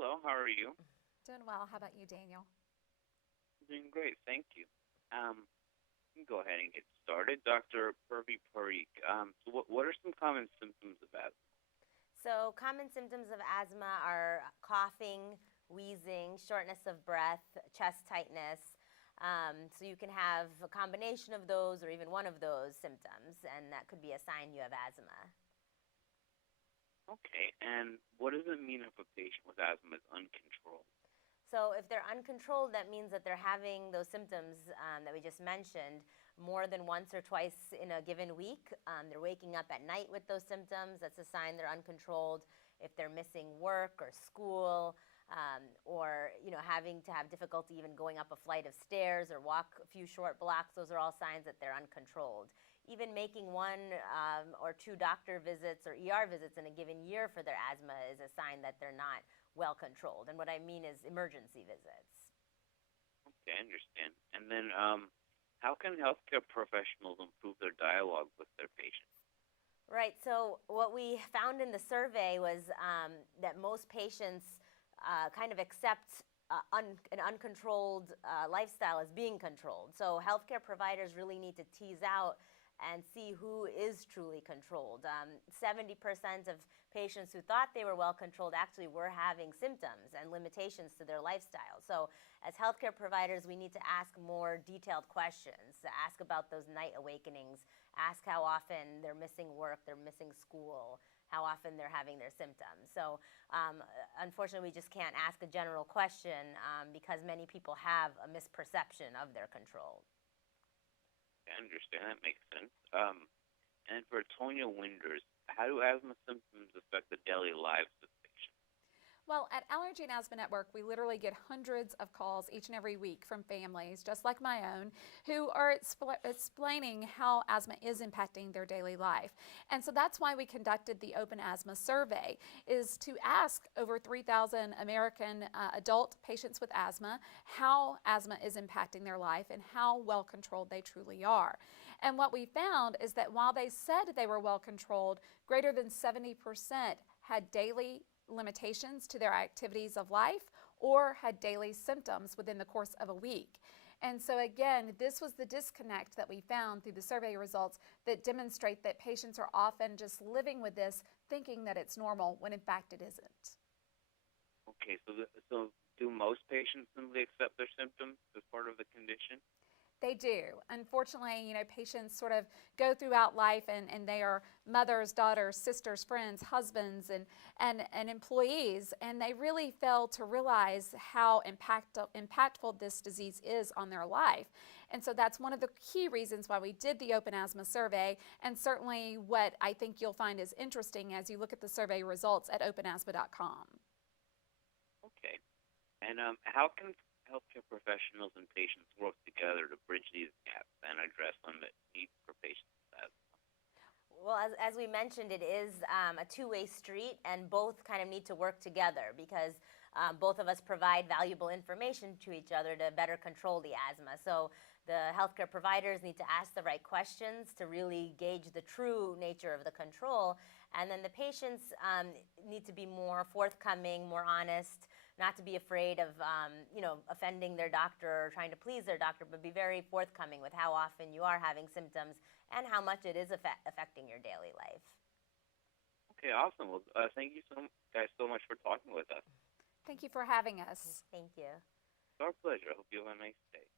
Hello, how are you? Doing well. How about you, Daniel? Doing great, thank you. We can go ahead and get started. Dr. Purvi Parikh, what are some common symptoms of asthma? So, common symptoms of asthma are coughing, wheezing, shortness of breath, chest tightness. So, you can have a combination of those or even one of those symptoms, and that could be a sign you have asthma. Okay, and what does it mean if a patient with asthma is uncontrolled? So, if they're uncontrolled, that means that they're having those symptoms that we just mentioned more than once or twice in a given week. They're waking up at night with those symptoms. That's a sign they're uncontrolled. If they're missing work or school, or having to have difficulty even going up a flight of stairs or walk a few short blocks, those are all signs that they're uncontrolled. Even making one or two doctor visits or visits in a given year for their asthma is a sign that they're not well controlled. And what I mean is emergency visits. Okay, I understand. And then, how can healthcare professionals improve their dialogue with their patients? Right. So what we found in the survey was that most patients kind of accept an uncontrolled lifestyle as being controlled. So healthcare providers really need to tease out and see who is truly controlled. 70% of patients who thought they were well controlled actually were having symptoms and limitations to their lifestyle. So as healthcare providers, we need to ask more detailed questions, to ask about those night awakenings, ask how often they're missing work, they're missing school, how often they're having their symptoms. So unfortunately, we just can't ask a general question because many people have a misperception of their control. I understand, that makes sense. And for Tonya Winders, how do asthma symptoms affect the daily lives of patients? Well, at Allergy and Asthma Network, we literally get hundreds of calls each and every week from families, just like my own, who are explaining how asthma is impacting their daily life. And so that's why we conducted the Open Asthma Survey, is to ask over 3,000 American adult patients with asthma how asthma is impacting their life and how well controlled they truly are. And what we found is that while they said they were well controlled, greater than 70% had daily limitations to their activities of life or had daily symptoms within the course of a week. And so again, this was the disconnect that we found through the survey results that demonstrate that patients are often just living with this thinking that it's normal when in fact it isn't. Okay, so do most patients simply accept their symptoms as part of the condition? They do. Unfortunately, patients sort of go throughout life and they are mothers, daughters, sisters, friends, husbands, and employees, and they really fail to realize how impactful this disease is on their life. And so that's one of the key reasons why we did the Open Asthma Survey, and certainly what I think you'll find is interesting as you look at the survey results at openasthma.com. Okay. And how can healthcare professionals and patients work together to bridge these gaps and address unmet needs for patients with asthma? Well, as we mentioned, it is a two-way street, and both kind of need to work together because both of us provide valuable information to each other to better control the asthma. So the healthcare providers need to ask the right questions to really gauge the true nature of the control, and then the patients need to be more forthcoming, more honest, not to be afraid of offending their doctor or trying to please their doctor, but be very forthcoming with how often you are having symptoms and how much it is affecting your daily life. Okay, awesome. Well, thank you guys so much for talking with us. Thank you for having us. Thank you. It's our pleasure. I hope you have a nice day.